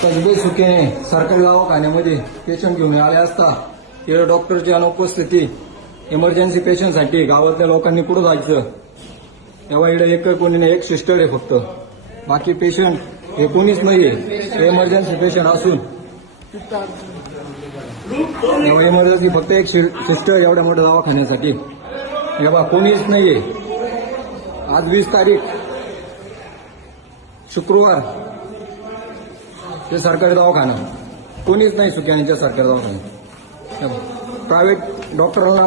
कसबे सुकेने सरकारी दवाखान्यामध्ये पेशंट घेऊन आले असता तिथे डॉक्टरची अनुपस्थिती, इमर्जन्सी पेशंटसाठी गावातल्या लोकांनी पुढे जायचं. तेव्हा इकडे एक कोणी नाही, एक सिस्टर आहे फक्त, बाकी पेशंट हे कोणीच नाहीये. हे इमर्जन्सी पेशंट असून तेव्हा इमर्जन्सी फक्त एक सिस्टर एवढ्या मोठ्या दवाखान्यासाठी, तेव्हा कोणीच नाहीये. आज 20 तारीख शुक्रवार, ते सरकारी दवाखाना कोणीच नाही. सुक्यानीच्या सरकारी दवाखान्यात प्रायव्हेट डॉक्टरांना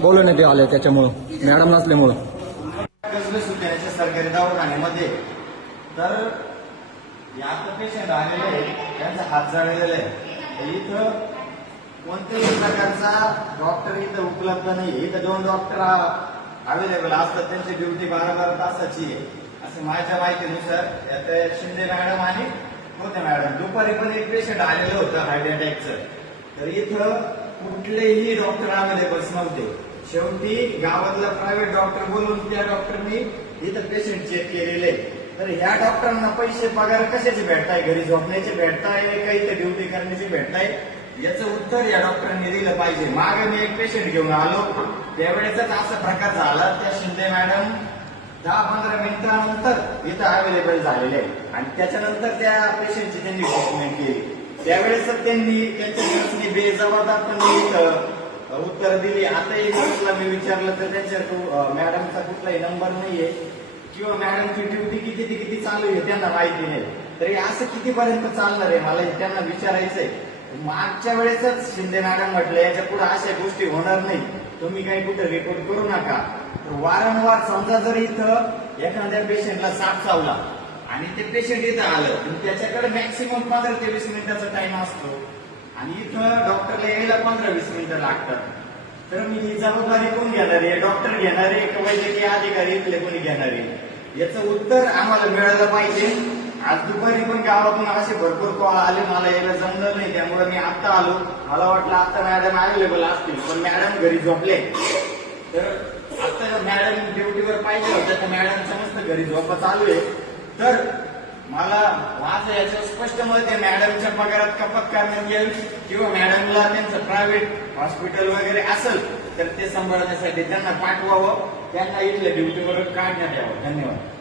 बोलवण्यात आले त्याच्यामुळं, मॅडम नसल्यामुळं. कसबे सुक्यानीच्या सरकारी दवाखान्यामध्ये तर आता पेशंट आलेले आहे, त्यांचा हात जळलेला आहे. इथं कोणत्याही प्रकारचा डॉक्टर इथं उपलब्ध नाही. इथं 2 डॉक्टर अवेलेबल असतात, त्यांची ड्युटी 12-12 तासाची आहे. असं माझ्या माहितीनुसार यात शिंदे मॅडम आणि होत्या मॅडम. दुपारी पण एक पेशंट आलेलं होतं हार्ट अटॅकचं, तर इथं कुठलेही डॉक्टर अवेलेबल नव्हते. शेवटी गावातला प्रायव्हेट डॉक्टर बोलून त्या डॉक्टरनी इथं पेशंट चेक केलेले. तर ह्या डॉक्टरांना पैसे पगार कशाचे भेटताय? घरी झोपण्याचे भेटताय का इथे ड्युटी करण्याचे भेटताय? याचं उत्तर या डॉक्टरांनी दिलं पाहिजे. मागे मी एक पेशंट घेऊन आलो, त्यावेळेचाच असा प्रकार झाला. त्या शिंदे मॅडम 10-15 मिनिटांनंतर इथं अवेलेबल झालेले आहे आणि त्याच्यानंतर त्या पेशंटची त्यांनी ट्रीटमेंट केली. त्यावेळेस त्यांनी त्यांच्या नर्सनी बेजबाबदारपणे उत्तर दिली. आताही नर्सला मी विचारलं तर त्यांच्या मॅडमचा कुठलाही नंबर नाहीये किंवा मॅडमची ड्युटी किती ते किती चालू आहे त्यांना माहिती नाही. तरी असं कितीपर्यंत चालणार आहे मला त्यांना विचारायचंय. मागच्या वेळेसच शिंदे मॅडम म्हटलं याच्या पुढे अशा गोष्टी होणार नाही, तुम्ही काही कुठे रिपोर्ट करू नका. वारंवार समजा जर इथं एखाद्या पेशंटला साप चावला आणि ते पेशंट इथं आलं, त्याच्याकडे मॅक्सिमम 15 ते 20 मिनिटाचा टाइम असतो आणि इथं डॉक्टरला यायला 15-20 मिनिटं लागतात. तर मी ही जबाबदारी कोण घेणार आहे? डॉक्टर घेणार आहे का वैद्यकीय अधिकारी इथले कोणी घेणार आहे? याचं उत्तर आम्हाला मिळालं पाहिजे. आज दुपारी पण गावातून असे भरपूर कॉल आले, मला यायला जमलं नाही, त्यामुळे मी आता आलो. मला वाटलं आता मॅडम अवेलेबल असतील, पण मॅडम घरी झोपले. तर आता मॅडम ड्युटीवर पाहिजे होत्या, तर मॅडमचं मस्त घरी झोपा चालू आहे. तर मला माझं याचं स्पष्ट मत आहे, मॅडमच्या पगारात कपात करण्यात येईल किंवा मॅडमला त्यांचं प्रायव्हेट हॉस्पिटल वगैरे असेल तर ते सांभाळण्यासाठी त्यांना पाठवावं, त्यांना इथल्या ड्युटीवर काढण्यात यावं. धन्यवाद.